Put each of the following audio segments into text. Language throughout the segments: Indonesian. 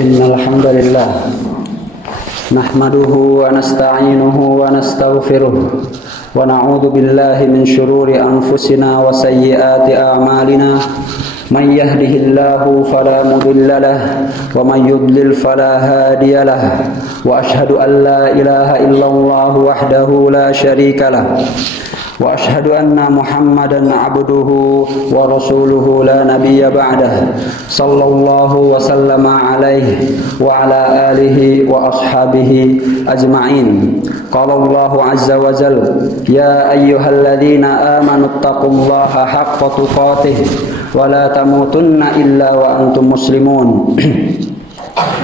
Innal hamdalillah nahmaduhu wa nasta'inuhu wa nastaghfiruh wa na'udzu billahi min shururi anfusina wa sayyiati a'malina man yahdihillahu fala mudilla lahu wa man yudlil fala hadiya lahu wa ashhadu an la ilaha illallah wahdahu la syarika lahu wa ashhadu anna Muhammadan abduhu wa rasuluhu la nabiyya ba'dah sallallahu wa sallama alaihi wa ala alihi wa ashabihi ajma'in. Qala Allahu azza wa jalla ya ayyuhalladzina amanu taqullaha haqqa tuqatih wa la tamutunna illa wa antum muslimun.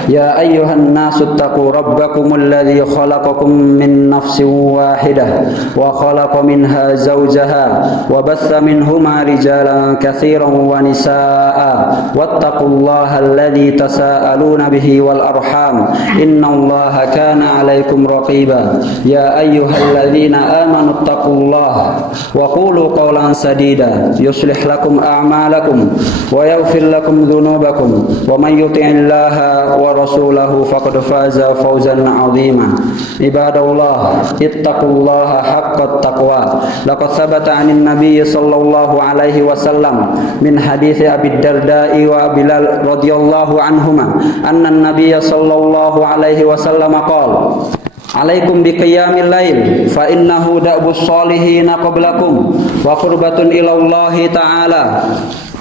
Ya ayyuhan nasu taqu rabbakumul ladzi khalaqakum min nafsin wahidah wa khalaqa minha zawjaha wa batha minhuma rijalan katsiran wa nisaa'a wattaqullaha alladzi tasaaluna bihi wal arham innallaha kana 'alaikum raqiba. Ya ayyuhalladzina amanu taqullaha wa qulu qawlan sadida yuslih lakum a'malakum wa yaghfir lakum dhunubakum wa man yuti'illaha wa rasulahu faqad faza fawzan 'azima. Ibadallah ittaqullaha haqqat taqwa. Laqad sabata 'anin nabiy sallallahu alaihi wasallam min hadits Abi Darda'i wa Bilal radhiyallahu anhuma anna an-nabiy sallallahu alaihi wasallam qala alaikum biqiyamil lail fa innahu da'bus shalihin qablakum wa qurbatun ila Allah ta'ala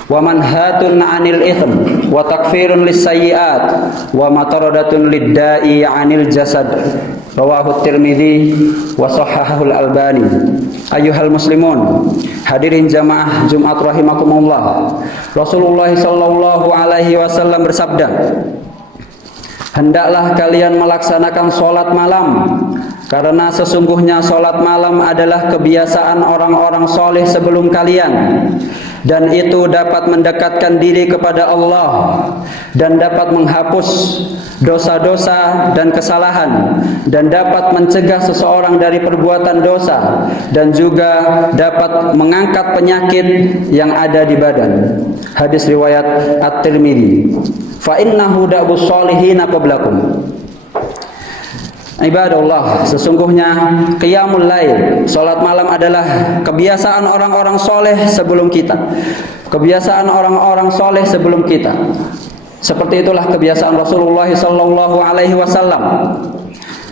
wa manhatun 'anil ithm wa takfirun lis-sayyi'at wa mataradatun lid-da'i 'anil jasad. Rawahu Tirmidzi wa shahhahahu al-Albani. Ayyuhal muslimun, hadirin jamaah Jumat rahimakumullah. Rasulullah sallallahu alaihi wasallam bersabda, hendaklah kalian melaksanakan sholat malam, karena sesungguhnya sholat malam adalah kebiasaan orang-orang soleh sebelum kalian, dan itu dapat mendekatkan diri kepada Allah dan dapat menghapus dosa-dosa dan kesalahan, dan dapat mencegah seseorang dari perbuatan dosa, dan juga dapat mengangkat penyakit yang ada di badan. Hadis riwayat At-Tirmidzi. Fa innahu da'bus sholihin qablakum. Ibadallah, sesungguhnya qiyamul lail, salat malam adalah kebiasaan orang-orang soleh sebelum kita. Kebiasaan orang-orang soleh sebelum kita. Seperti itulah kebiasaan Rasulullah sallallahu alaihi wasallam.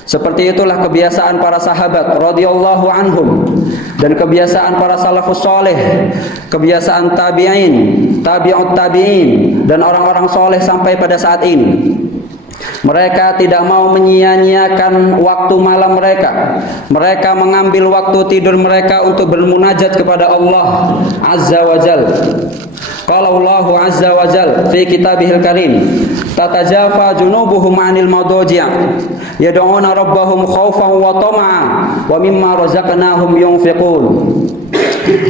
Seperti itulah kebiasaan para sahabat radhiyallahu anhum, dan kebiasaan para salafus soleh, kebiasaan tabi'in, tabi'ut tabi'in, dan orang-orang soleh sampai pada saat ini. Mereka tidak mau menyia-nyiakan waktu malam mereka. Mereka mengambil waktu tidur mereka untuk bermunajat kepada Allah Azza wa Jal. Qala Allah Azza wa Jal fi kitabihil karim, tatajafa junubuhum 'anil madaji' yad'una rabbahum khaufan wa tama'a wa mimma razaqnahum yunfiqun.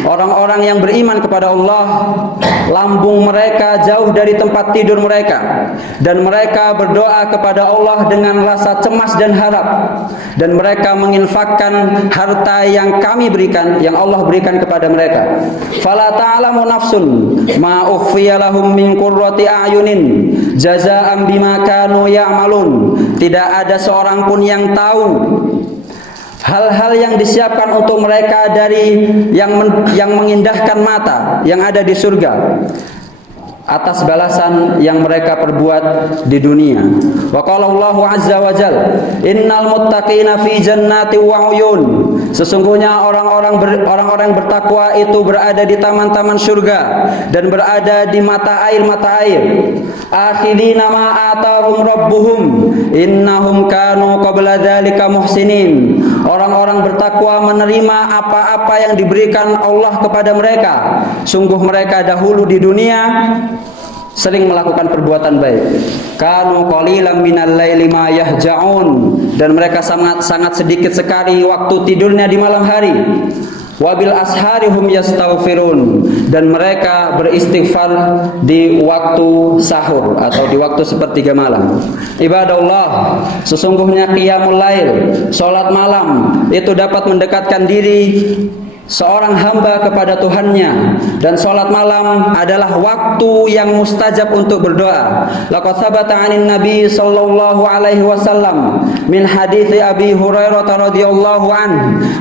Orang-orang yang beriman kepada Allah, lambung mereka jauh dari tempat tidur mereka, dan mereka berdoa kepada Allah dengan rasa cemas dan harap, dan mereka menginfakkan harta yang kami berikan, yang Allah berikan kepada mereka. Fala ta'lamu nafsun ma ukhfiya lahum min qurrati a'yunin jazaa'an bima kanu ya'malun. Tidak ada seorang pun yang tahu hal-hal yang disiapkan untuk mereka dari yang mengindahkan mata yang ada di surga atas balasan yang mereka perbuat di dunia. Wa qala Allahu azza wa jalla innal muttaqina fi jannati wa uyun. Sesungguhnya orang-orang bertakwa itu berada di taman-taman surga dan berada di mata air akhirina ma atahum rabbuhum innahum kanu qabla dzalika muhsinin. Orang-orang bertakwa menerima apa-apa yang diberikan Allah kepada mereka. Sungguh mereka dahulu di dunia sering melakukan perbuatan baik. Kanu qalilan minal laili ma yahja'un, dan mereka sangat sedikit sekali waktu tidurnya di malam hari. Wabil asharihum yastaghfirun, dan mereka beristighfar di waktu sahur atau di waktu sepertiga malam. Ibadallah, sesungguhnya qiyamul lail, salat malam, itu dapat mendekatkan diri seorang hamba kepada Tuhannya, dan salat malam adalah waktu yang mustajab untuk berdoa. Laqad thabata 'anin Nabi sallallahu alaihi wasallam min hadits Abi Hurairah radhiyallahu an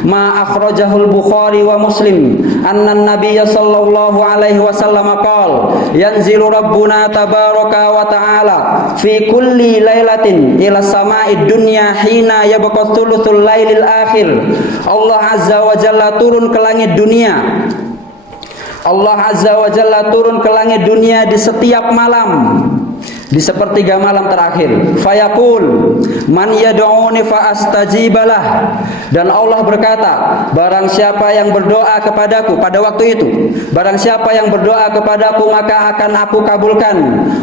ma akhrajahu al-Bukhari wa Muslim anna an-nabiy sallallahu alaihi wasallam qala yanzilu rabbuna tabaraka wa ta'ala fi kulli lailatin ila sama'id dunya hina yabqa thuluthul lailil akhir. Allah azza wa jalla turun ke langit dunia. Allah azza wa jalla turun ke langit dunia di setiap malam, di sepertiga malam terakhir. Fayaqul man yad'uni fa astajibalah. Dan Allah berkata, barang siapa yang berdoa kepadaku pada waktu itu, barang siapa yang berdoa kepadaku maka akan aku kabulkan.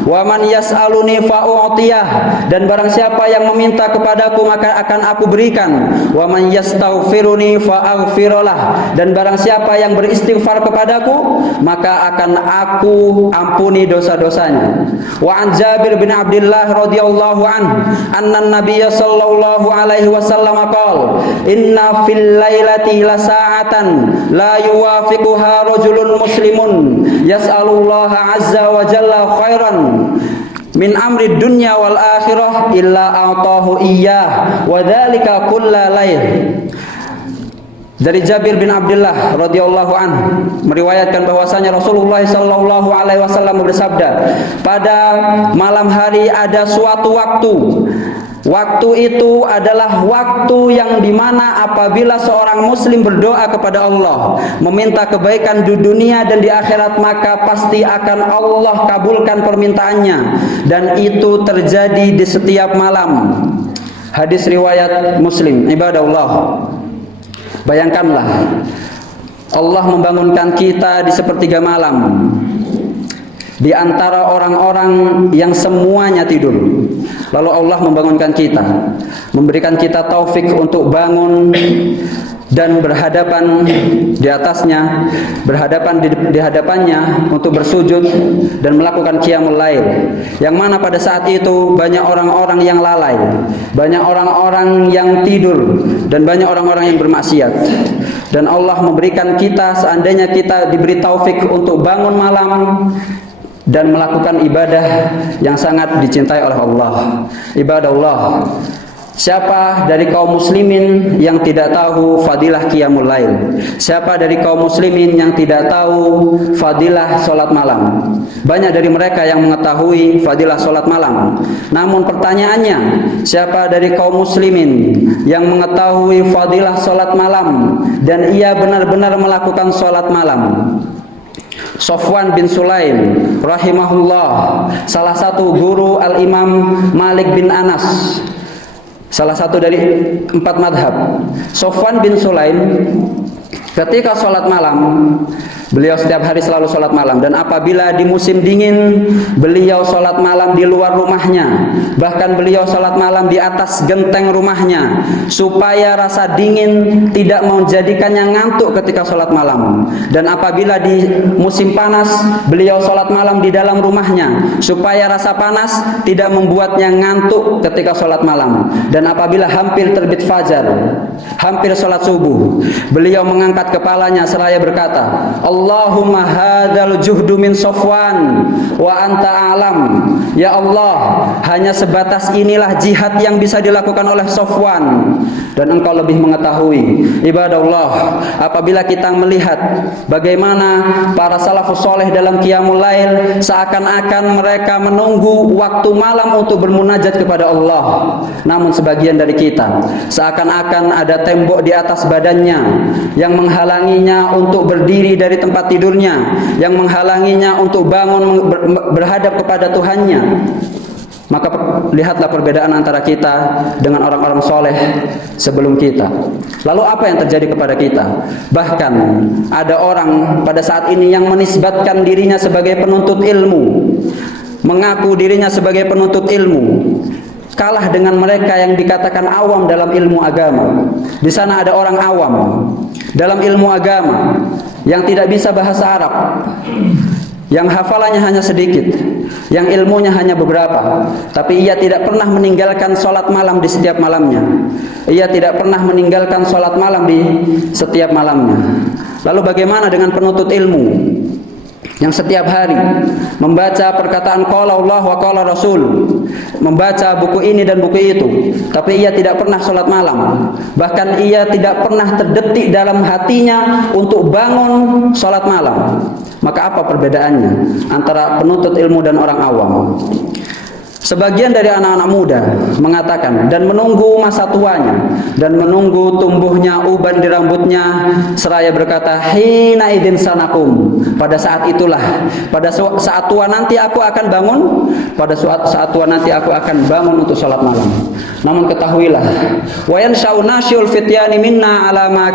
Wa man yas'aluni fa u'tiyah. Dan barang siapa yang meminta kepadaku maka akan aku berikan. Wa man yastaghfiruni fa aghfirlah. Dan barang siapa yang beristighfar kepadaku maka akan aku ampuni dosa-dosanya. Wa an Jabir bin Abdullah radhiyallahu anhu anna an-nabiy sallallahu alaihi wasallam qala inna fil lailati la sa'atan la yuwafiquha rajulun muslimun yas'alullaha azza wa jalla khairan min amri dunya wal akhirah illa a'tahu iyyah wa dzalika kulla lail. Dari Jabir bin Abdullah radhiyallahu anhu meriwayatkan bahwasanya Rasulullah sallallahu alaihi wasallam bersabda, pada malam hari ada suatu waktu. Waktu itu adalah waktu yang dimana apabila seorang muslim berdoa kepada Allah, meminta kebaikan di dunia dan di akhirat, maka pasti akan Allah kabulkan permintaannya, dan itu terjadi di setiap malam. Hadis riwayat Muslim. Ibadah Allah, bayangkanlah Allah membangunkan kita di sepertiga malam, di antara orang-orang yang semuanya tidur. Lalu Allah membangunkan kita, memberikan kita taufik untuk bangun dan berhadapan di atasnya, berhadapan di hadapannya untuk bersujud dan melakukan qiyamul lail. Yang mana pada saat itu banyak orang-orang yang lalai, banyak orang-orang yang tidur, dan banyak orang-orang yang bermaksiat. Dan Allah memberikan kita, seandainya kita diberi taufik untuk bangun malam dan melakukan ibadah yang sangat dicintai oleh Allah. Ibadah Allah, siapa dari kaum muslimin yang tidak tahu fadilah qiyamul lail? Siapa dari kaum muslimin yang tidak tahu fadilah salat malam? Banyak dari mereka yang mengetahui fadilah salat malam. Namun pertanyaannya, siapa dari kaum muslimin yang mengetahui fadilah salat malam dan ia benar-benar melakukan salat malam? Sofwan bin Sulaim rahimahullah, salah satu guru Al-Imam Malik bin Anas, salah satu dari 4 madhab. Sofwan bin Sulaim ketika sholat malam, beliau setiap hari selalu sholat malam, dan apabila di musim dingin beliau sholat malam di luar rumahnya, bahkan beliau sholat malam di atas genteng rumahnya, supaya rasa dingin tidak menjadikannya ngantuk ketika sholat malam. Dan apabila di musim panas beliau sholat malam di dalam rumahnya, supaya rasa panas tidak membuatnya ngantuk ketika sholat malam. Dan apabila hampir terbit fajar, hampir sholat subuh, beliau mengangkat kepalanya seraya berkata, Allahumma hadzal juhdu min Sofwan wa anta alam. Ya Allah, hanya sebatas inilah jihad yang bisa dilakukan oleh Sofwan, dan engkau lebih mengetahui. Ibadah Allah, apabila kita melihat bagaimana para salafus soleh dalam qiyamul lail, seakan-akan mereka menunggu waktu malam untuk bermunajat kepada Allah. Namun sebagian dari kita seakan-akan ada tembok di atas badannya yang menghalanginya untuk berdiri dari tempat tidurnya, yang menghalanginya untuk bangun berhadap kepada Tuhannya. Maka lihatlah perbedaan antara kita dengan orang-orang soleh sebelum kita. Lalu apa yang terjadi kepada kita? Bahkan ada orang pada saat ini yang menisbatkan dirinya sebagai penuntut ilmu, mengaku dirinya sebagai penuntut ilmu, kalah dengan mereka yang dikatakan awam dalam ilmu agama. Di sana ada orang awam dalam ilmu agama yang tidak bisa bahasa Arab, yang hafalannya hanya sedikit, yang ilmunya hanya beberapa, tapi ia tidak pernah meninggalkan sholat malam di setiap malamnya. Ia tidak pernah meninggalkan sholat malam di setiap malamnya. Lalu bagaimana dengan penuntut ilmu yang setiap hari membaca perkataan qala Allah wa qala Rasul, membaca buku ini dan buku itu, tapi ia tidak pernah sholat malam, bahkan ia tidak pernah terdetik dalam hatinya untuk bangun sholat malam? Maka apa perbedaannya antara penuntut ilmu dan orang awam? Sebagian dari anak-anak muda mengatakan dan menunggu masa tuanya dan menunggu tumbuhnya uban di rambutnya, seraya berkata, hina idin sanakum, pada saat itulah, pada saat tua nanti aku akan bangun, pada saat tua nanti aku akan bangun untuk sholat malam. Namun ketahuilah, wa yansha'u nasyul fityani minna ala ma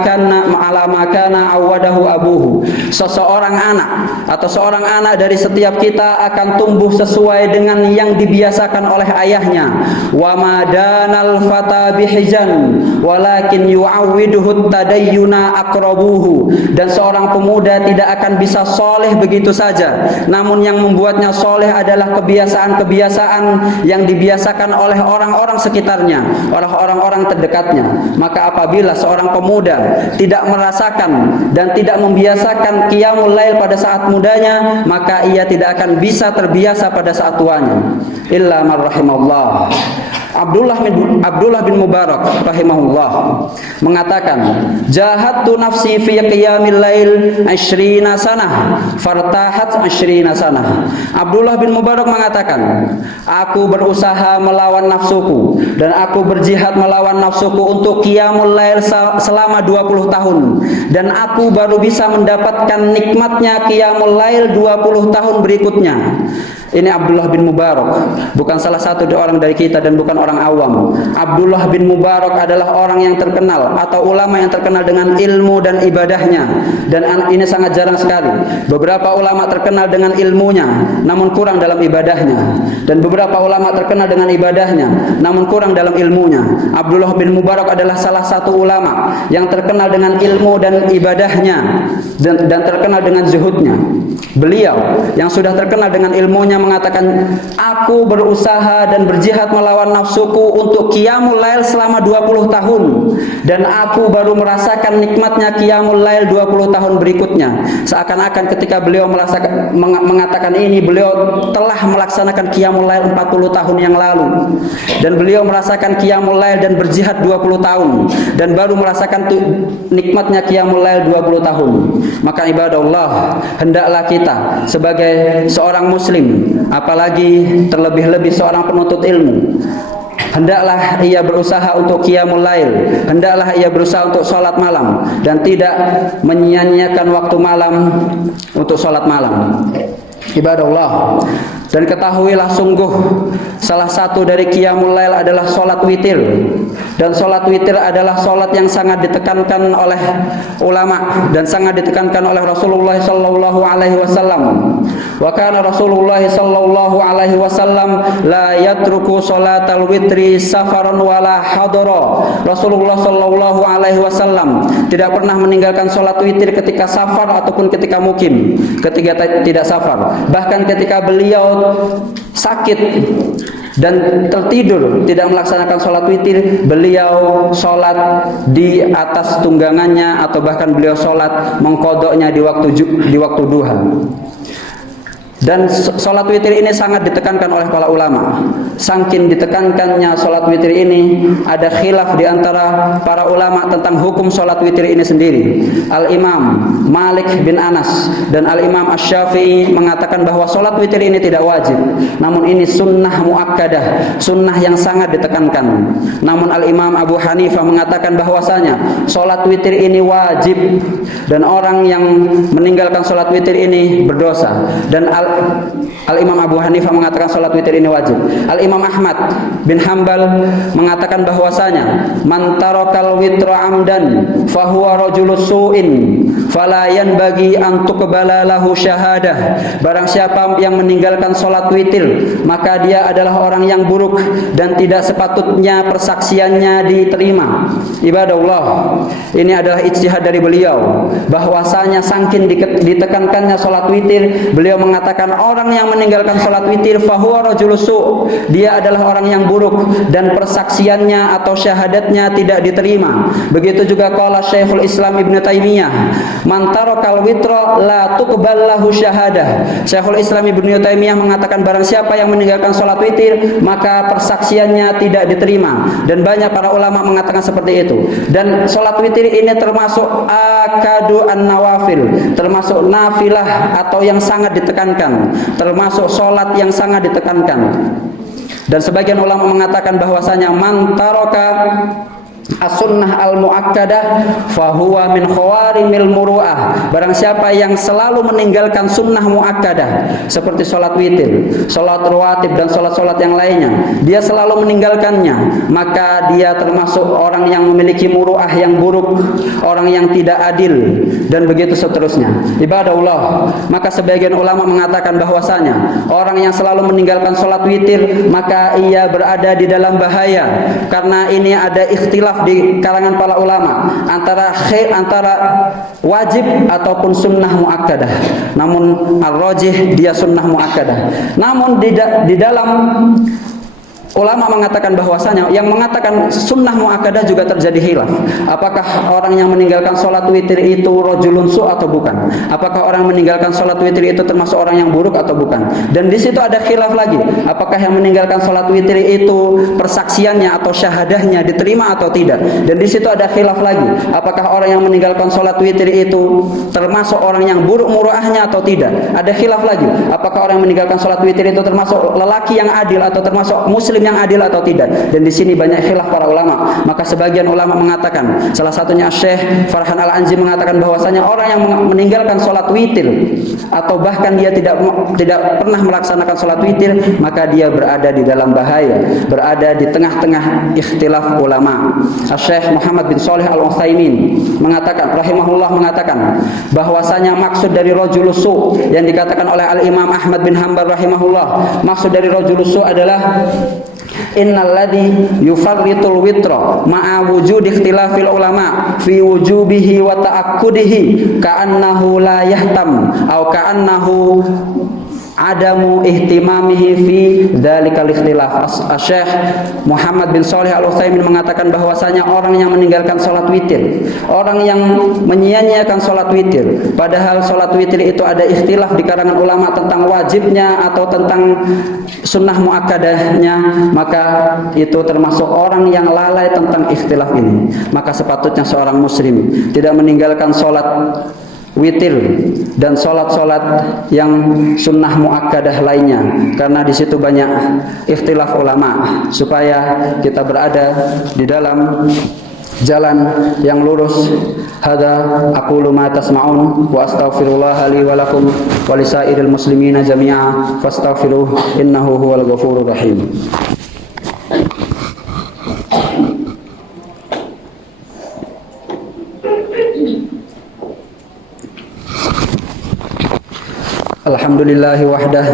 kana awadahu abuhu. Seseorang anak atau seorang anak dari setiap kita akan tumbuh sesuai dengan yang dibiasakan oleh ayahnya. Wa madanal fata bihizan walakin yu'awwiduhu tadayyuna aqrabuhu. Dan seorang pemuda tidak akan bisa soleh begitu saja, namun yang membuatnya soleh adalah kebiasaan-kebiasaan yang dibiasakan oleh orang-orang sekitarnya, oleh orang-orang terdekatnya. Maka apabila seorang pemuda tidak merasakan dan tidak membiasakan qiyamul lail pada saat mudanya, maka ia tidak akan bisa terbiasa pada saat tuanya. Illa man rahimallah. Abdullah bin Mubarak rahimahullah mengatakan, jahadtu nafsi fi qiyamil lail 20 sanah fartahat 20 sanah. Abdullah bin Mubarak mengatakan, aku berusaha melawan nafsuku dan aku berjihad melawan nafsuku untuk qiyamul lail selama 20 tahun, dan aku baru bisa mendapatkan nikmatnya qiyamul lail 20 tahun berikutnya. Ini Abdullah bin Mubarak, bukan salah satu orang dari kita dan bukan orang awam. Abdullah bin Mubarak adalah orang yang terkenal atau ulama yang terkenal dengan ilmu dan ibadahnya, dan ini sangat jarang sekali. Beberapa ulama terkenal dengan ilmunya namun kurang dalam ibadahnya, dan beberapa ulama terkenal dengan ibadahnya namun kurang dalam ilmunya. Abdullah bin Mubarak adalah salah satu ulama yang terkenal dengan ilmu dan ibadahnya dan terkenal dengan zuhudnya. Beliau yang sudah terkenal dengan ilmunya mengatakan, aku berusaha dan berjihad melawan nafsuku untuk qiyamul lail selama 20 tahun, dan aku baru merasakan nikmatnya qiyamul lail 20 tahun berikutnya. Seakan-akan ketika beliau mengatakan ini, beliau telah melaksanakan qiyamul lail 40 tahun yang lalu, dan beliau merasakan qiyamul lail dan berjihad 20 tahun dan baru merasakan nikmatnya qiyamul lail 20 tahun. Maka ibadah Allah, hendaklah kita sebagai seorang muslim, apalagi terlebih-lebih seorang penuntut ilmu, hendaklah ia berusaha untuk qiyamul lail, hendaklah ia berusaha untuk sholat malam, dan tidak menyia-nyiakan waktu malam untuk sholat malam. Ibadah Allah, dan ketahuilah sungguh salah satu dari qiyamul lail adalah sholat witir, dan sholat witir adalah sholat yang sangat ditekankan oleh ulama dan sangat ditekankan oleh Rasulullah sallallahu alaihi wasallam. Wa kana Rasulullah sallallahu alaihi wasallam la yatruku sholatal witri safaran wala hadara. Rasulullah sallallahu alaihi wasallam tidak pernah meninggalkan sholat witir ketika safar ataupun ketika mukim, ketika tidak safar. Bahkan ketika beliau sakit dan tertidur tidak melaksanakan sholat witir, beliau sholat di atas tunggangannya, atau bahkan beliau sholat mengkodoknya di waktu duha. Dan sholat witir ini sangat ditekankan oleh para ulama. Saking ditekankannya sholat witir ini, ada khilaf di antara para ulama tentang hukum sholat witir ini sendiri. Al-Imam Malik bin Anas dan Al-Imam Asy-Syafi'i mengatakan bahwa sholat witir ini tidak wajib, namun ini sunnah muakkadah, sunnah yang sangat ditekankan. Namun Al-Imam Abu Hanifah mengatakan bahwasanya sholat witir ini wajib, dan orang yang meninggalkan sholat witir ini berdosa. Dan Al-Imam Abu Hanifah mengatakan salat witir ini wajib. Al-Imam Ahmad bin Hambal mengatakan bahwasanya man tarakal witra amdan fahuwa rajulus su'in fala yanbaghi an tuqbala lahu syahadah. Barang siapa yang meninggalkan salat witir, maka dia adalah orang yang buruk dan tidak sepatutnya persaksiannya diterima. Ibadallah, ini adalah ijtihad dari beliau, bahwasanya saking ditekankannya salat witir, beliau mengatakan orang yang meninggalkan salat witir fahuwa rajulus su', dia adalah orang yang buruk dan persaksiannya atau syahadatnya tidak diterima. Begitu juga qala Syekhul Islam Ibnu Taimiyah, man tarakal witra la tuqbal lahu syahadah. Syekhul Islam Ibnu Taimiyah mengatakan barang siapa yang meninggalkan salat witir, maka persaksiannya tidak diterima. Dan banyak para ulama mengatakan seperti itu. Dan salat witir ini termasuk akadu an-nawafil, termasuk nafilah atau yang sangat ditekankan, termasuk salat yang sangat ditekankan. Dan sebagian ulama mengatakan bahwasanya man taraka as-sunnah al-mu'akkadah fahuwa min khawarimil muru'ah. Barang siapa yang selalu meninggalkan sunnah mu'akkadah seperti sholat witir, sholat rawatib dan sholat-sholat yang lainnya, dia selalu meninggalkannya, maka dia termasuk orang yang memiliki muru'ah yang buruk, orang yang tidak adil, dan begitu seterusnya. Ibadah Allah, maka sebagian ulama mengatakan bahwasanya orang yang selalu meninggalkan sholat witir, maka ia berada di dalam bahaya, karena ini ada ikhtilaf di kalangan para ulama antara wajib ataupun sunnah muakkadah. Namun ar-rajih dia sunnah muakkadah. Namun di dalam ulama mengatakan bahwasanya yang mengatakan sunnah muakkadah juga terjadi khilaf. Apakah orang yang meninggalkan sholat witir itu rajulun su atau bukan? Apakah orang yang meninggalkan sholat witir itu termasuk orang yang buruk atau bukan? Dan di situ ada khilaf lagi. Apakah yang meninggalkan sholat witir itu persaksiannya atau syahadahnya diterima atau tidak? Dan di situ ada khilaf lagi. Apakah orang yang meninggalkan sholat witir itu termasuk orang yang buruk muruahnya atau tidak? Ada khilaf lagi. Apakah orang yang meninggalkan sholat witir itu termasuk lelaki yang adil atau termasuk muslim yang adil atau tidak? Dan di sini banyak khilaf para ulama. Maka sebagian ulama mengatakan, salah satunya Syekh Farhan Al-Anzi mengatakan bahwasanya orang yang meninggalkan sholat witir atau bahkan dia tidak pernah melaksanakan sholat witir, maka dia berada di dalam bahaya, berada di tengah-tengah ikhtilaf ulama. Syekh Muhammad bin Shalih Al-Utsaimin mengatakan, rahimahullah, mengatakan bahwasanya maksud dari rajulus su yang dikatakan oleh Al-Imam Ahmad bin Hanbal rahimahullah, maksud dari rajulus su adalah innalladzi yufarritul witra ma'a wujudi ikhtilafil ulama fi wujubihi wa ta'akkudihi ka'annahu la yahtam atau ka'annahu adamu ihtimamihi fi dzalikal ikhtilaf. Syekh Muhammad bin Shalih Al-Utsaimin mengatakan bahwasanya orang yang meninggalkan salat witir, orang yang menyia-nyiakan salat witir, padahal salat witir itu ada ikhtilaf di kalangan ulama tentang wajibnya atau tentang sunnah muakkadahnya, maka itu termasuk orang yang lalai tentang ikhtilaf ini. Maka sepatutnya seorang muslim tidak meninggalkan salat witir dan sholat-sholat yang sunnah muakkadah lainnya, karena di situ banyak ikhtilaf ulama, supaya kita berada di dalam jalan yang lurus. Hadza aqulu ma tasma'un wa astaghfirullah li wa lakum wa lisairil muslimina jami'a fastaghfiruhu innahu huwal ghafurur rahim. Alhamdulillahi wahdah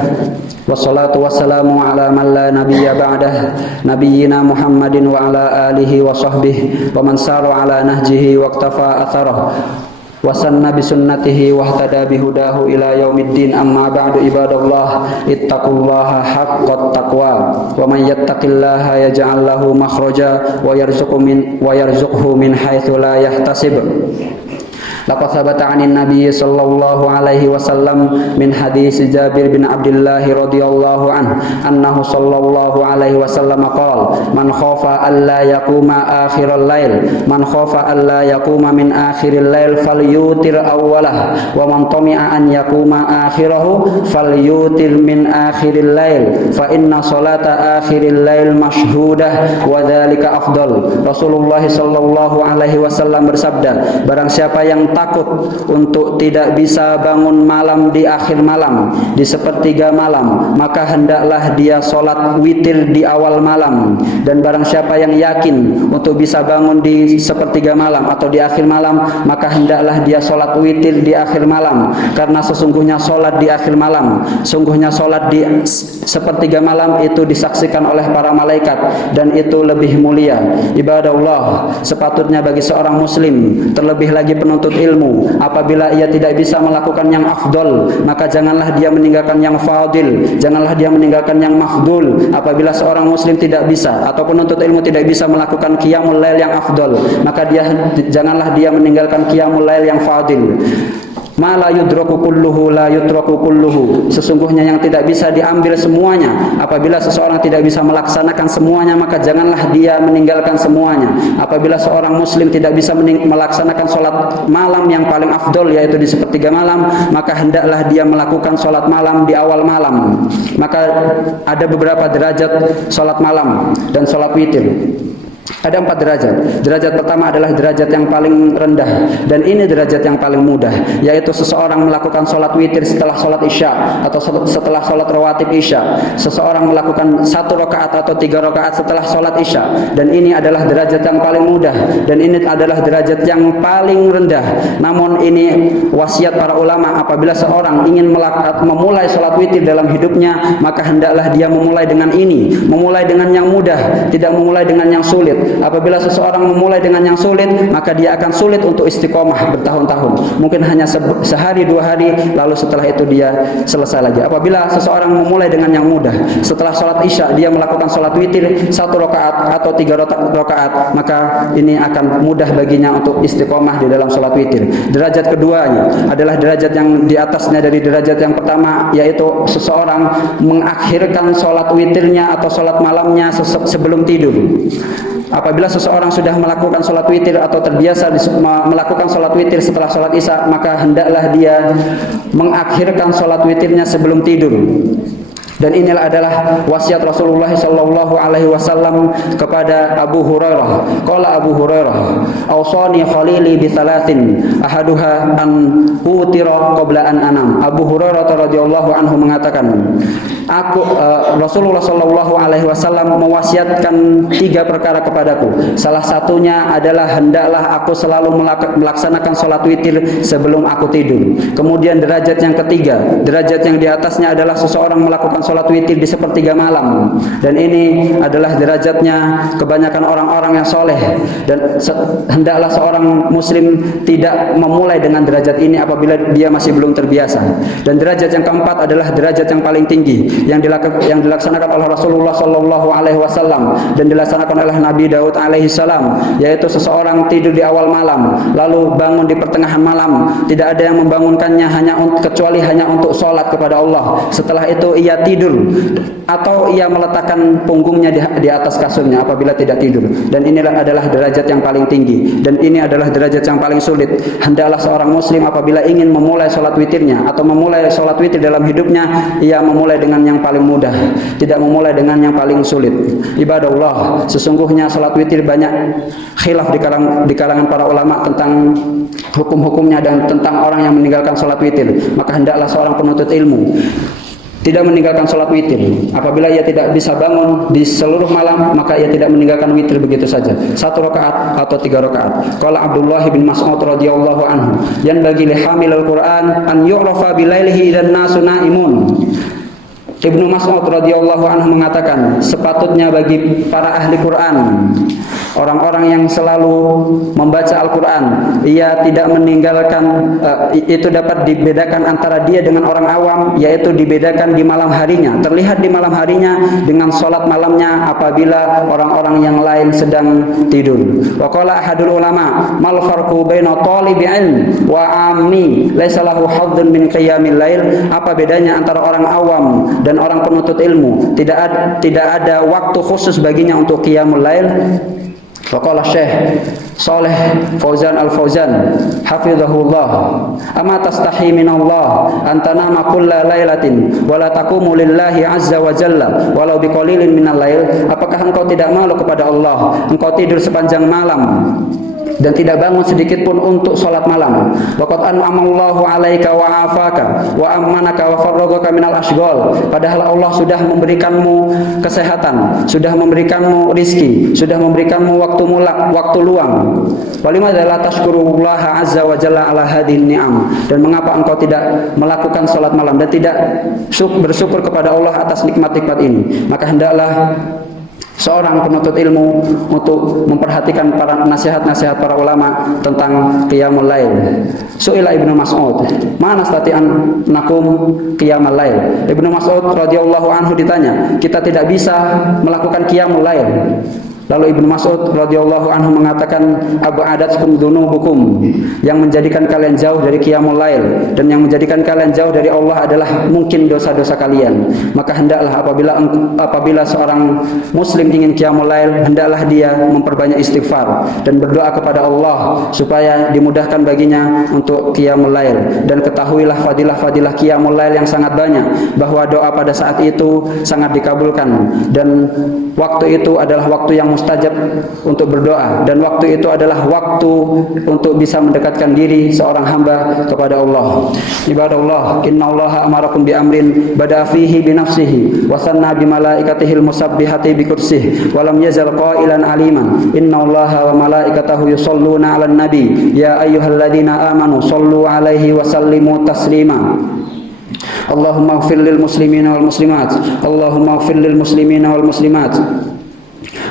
wassalatu wassalamu ala man la nabiyya ba'dah nabiyyina Muhammadin wa ala alihi wa sahbihi wa man sara ala nahjihi wa iktafa atharah wa sanna bi sunnatihi wa ihtada bi hudahu ila yaumiddin. Amma ba'du, ibadallah, ittaqullaha haqqat taqwa wa man yattaqillaha yaj'al lahu makhraja wa yarzuqhu min haitsu la yahtasib. Laqad thabata 'anil nabiy sallallahu alaihi wasallam min hadis Jabir bin Abdullah radhiyallahu anhu sallallahu alaihi wasallam qala man khafa alla yaquma akhiral lail min akhiril lail falyutir awwalah wa man tami'a an yaquma akhirahu falyutir min akhiril lail fa inna salata akhiril lail mashhudah wa dzalika afdal. Rasulullah sallallahu alaihi wasallam bersabda, barang siapa yang yang takut untuk tidak bisa bangun malam di akhir malam, di sepertiga malam, maka hendaklah dia sholat witir di awal malam. Dan barang siapa yang yakin untuk bisa bangun di sepertiga malam atau di akhir malam, maka hendaklah dia sholat witir di akhir malam. Karena sesungguhnya sholat di akhir malam, sungguhnya sholat di sepertiga malam itu disaksikan oleh para malaikat, dan itu lebih mulia. Ibadah Allah, sepatutnya bagi seorang muslim, terlebih lagi penuntut ilmu, apabila ia tidak bisa melakukan yang afdol, maka janganlah dia meninggalkan yang fadil, janganlah dia meninggalkan yang mafdul. Apabila seorang muslim tidak bisa atau penuntut ilmu tidak bisa melakukan qiyamul lail yang afdol, maka janganlah dia meninggalkan qiyamul lail yang fadil. Ma la yudraku kulluhu la yutraku kulluhu. Sesungguhnya yang tidak bisa diambil semuanya. Apabila seseorang tidak bisa melaksanakan semuanya, maka janganlah dia meninggalkan semuanya. Apabila seorang muslim tidak bisa melaksanakan sholat malam yang paling afdol, yaitu di sepertiga malam, maka hendaklah dia melakukan sholat malam di awal malam. Maka ada beberapa derajat sholat malam dan sholat witir. Ada 4 derajat. Derajat pertama adalah derajat yang paling rendah, dan ini derajat yang paling mudah, yaitu seseorang melakukan sholat witir setelah sholat isya atau setelah sholat rawatib isya. Seseorang melakukan 1 rakaat atau 3 rakaat setelah sholat isya, dan ini adalah derajat yang paling mudah, dan ini adalah derajat yang paling rendah. Namun ini wasiat para ulama, apabila seorang ingin memulai sholat witir dalam hidupnya, maka hendaklah dia memulai dengan ini, memulai dengan yang mudah, tidak memulai dengan yang sulit. Apabila seseorang memulai dengan yang sulit, maka dia akan sulit untuk istiqomah bertahun-tahun. Mungkin hanya sehari 2 hari, lalu setelah itu dia selesai lagi. Apabila seseorang memulai dengan yang mudah, setelah sholat isya dia melakukan sholat witir 1 rakaat atau 3 rakaat, maka ini akan mudah baginya untuk istiqomah di dalam sholat witir. Derajat keduanya adalah derajat yang di atasnya dari derajat yang pertama, yaitu seseorang mengakhirkan sholat witirnya atau sholat malamnya sebelum tidur. Apabila seseorang sudah melakukan sholat witir atau terbiasa melakukan sholat witir setelah sholat isya, maka hendaklah dia mengakhirkan sholat witirnya sebelum tidur. Dan inilah adalah wasiat Rasulullah sallallahu alaihi wasallam kepada Abu Hurairah. Qala Abu Hurairah, "Awsani khalili bi thalathin, ahaduha an utira qabla an anam." Abu Hurairah radhiyallahu anhu mengatakan, Rasulullah sallallahu alaihi wasallam mewasiatkan 3 perkara kepadaku. Salah satunya adalah hendaklah aku selalu melaksanakan sholat witir sebelum aku tidur. Kemudian derajat yang ketiga, derajat yang di atasnya adalah seseorang melakukan sholat witir di sepertiga malam, dan ini adalah derajatnya kebanyakan orang-orang yang soleh. Dan hendaklah seorang muslim tidak memulai dengan derajat ini apabila dia masih belum terbiasa. Dan derajat yang keempat adalah derajat yang paling tinggi, yang dilaksanakan oleh Rasulullah sallallahu alaihi wasallam dan dilaksanakan oleh Nabi Daud alaihi salam, yaitu seseorang tidur di awal malam lalu bangun di pertengahan malam, tidak ada yang membangunkannya kecuali hanya untuk sholat kepada Allah. Setelah itu ia tidur atau ia meletakkan punggungnya di atas kasurnya apabila tidak tidur. Dan inilah adalah derajat yang paling tinggi, dan ini adalah derajat yang paling sulit. Hendaklah seorang muslim apabila ingin memulai sholat witirnya atau memulai sholat witir dalam hidupnya, ia memulai dengan yang paling mudah, tidak memulai dengan yang paling sulit. Ibadah Allah, sesungguhnya sholat witir banyak khilaf di kalangan para ulama tentang hukum-hukumnya dan tentang orang yang meninggalkan sholat witir. Maka hendaklah seorang penuntut ilmu tidak meninggalkan sholat witir. Apabila ia tidak bisa bangun di seluruh malam, maka ia tidak meninggalkan witir begitu saja, 1 rakaat atau 3 rakaat. Qala Abdullah bin Mas'ud radhiyallahu anhu, "Yanbaghi li hamilil Qur'an an yu'rafa bilailihi dan nasu naimun." Ibnu Mas'ud radhiyallahu anhu mengatakan, sepatutnya bagi para ahli Quran, orang-orang yang selalu membaca Al-Quran, ia tidak meninggalkan, itu dapat dibedakan antara dia dengan orang awam, yaitu dibedakan di malam harinya, terlihat di malam harinya dengan sholat malamnya apabila orang-orang yang lain sedang tidur. Wa qala ahadul ulama, mal farqu baina talibi ilm wa ammi laisa lahu haddun min qiyamil lail. Apa bedanya antara orang awam dan orang penuntut ilmu? Tidak ada waktu khusus baginya untuk qiyamul lail. Waqala Syekh Shalih Fauzan Al-Fauzan hafizahullah, ama tastahi minallah an tanama kulla lailatin wa la taqumu lillahi azza wa jalla walau biqalilin minal lail? Apakah engkau tidak malu kepada Allah, engkau tidur sepanjang malam dan tidak bangun sedikit pun untuk salat malam? Waqad an'amallahu 'alaika wa 'afaka wa ammanaka wa farragaka minal asghal. Padahal Allah sudah memberikanmu kesehatan, sudah memberikanmu rizki, sudah memberikanmu waktu luang. Walimadza la tashkurullaha 'azza wa jalla 'ala hadhihi ni'am? Dan mengapa engkau tidak melakukan salat malam dan tidak bersyukur kepada Allah atas nikmat-nikmat ini? Maka hendaklah seorang penuntut ilmu untuk memperhatikan para nasihat-nasihat para ulama tentang qiyamul lail. Su'ila Ibnu Mas'ud, "Ma nastati'an nakum qiyamul lail?" Ibnu Mas'ud radhiyallahu anhu ditanya, kita tidak bisa melakukan qiyamul lail. Lalu Ibnu Mas'ud radhiyallahu anhu mengatakan, "Ab'adatkum dzunubukum," yang menjadikan kalian jauh dari qiyamul lail dan yang menjadikan kalian jauh dari Allah adalah mungkin dosa-dosa kalian. Maka hendaklah apabila seorang muslim ingin qiyamul lail, hendaklah dia memperbanyak istighfar dan berdoa kepada Allah supaya dimudahkan baginya untuk qiyamul lail. Dan ketahuilah fadilah-fadilah qiyamul lail yang sangat banyak, bahwa doa pada saat itu sangat dikabulkan, dan waktu itu adalah waktu yang mustajab untuk berdoa, dan waktu itu adalah waktu untuk bisa mendekatkan diri seorang hamba kepada Allah. Ibadallah, innallaha amarakum bi amrin bada'a fihi bi nafsihi wa sanna bi malaikatihil musabbihati bi kursihi wa lam yazal qailan aliman. Innallaha wa malaikatahu yusholluna 'alan nabi ya ayyuhalladzina amanu shollu 'alaihi wa sallimu taslima. Allahumma ighfir lil muslimina wal muslimat. Allahumma ighfir lil muslimina wal muslimat.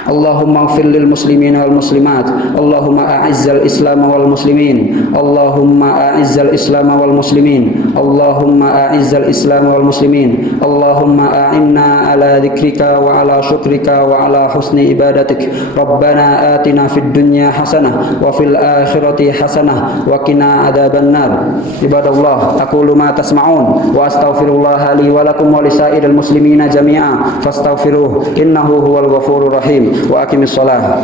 Allahumma ighfir lil muslimina wal muslimat. Allahumma a'izzal Islam wal muslimin. Allahumma a'izzal Islam wal muslimin. Allahumma a'izzal Islam wal muslimin. Allahumma a'inna ala dzikrika wa ala syukrika wa ala husni ibadatik. Rabbana atina fid dunya hasanah wa fil akhirati hasanah wa qina adzabannar. Ibadallah, aqulu ma tasma'un wa astaghfirullah li wa lakum wa lisairil muslimina jami'a fastaghfiruh innahu huwal ghafurur rahim. Wa aqimis shalah.